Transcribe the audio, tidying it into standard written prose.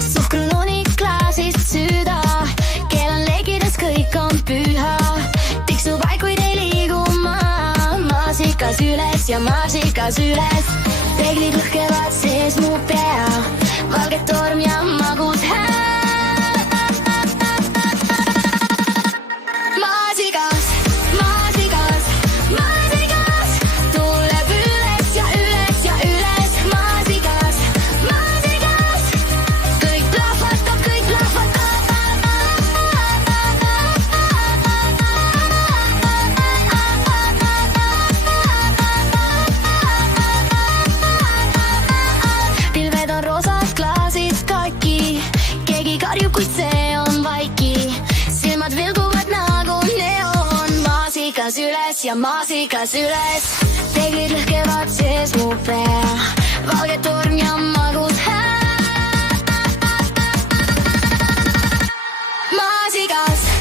Suhkruloni klaasist süüda, keel on legides, kõik on püha. Tiksub aeg, kuid ei liigu maa, maasikas üles ja maasikas üles. Peeglid lõhkevad sees mu pea, valget torm ja magus hää. Maasikas, maasikas, maasikas tuleb üles ja üles ja üles. Maasikas, maasikas, kõik plahvatab, kõik plahvatab. Pilved on roosad, klaasid katki, keegi karjub, kuid see on vaiki. Silmad vilguvad nagu neon, maasikas üles ja maasikas üles. Peeglid lõhkevad sees mu pea, valge torm ja magus hää. Maasikas.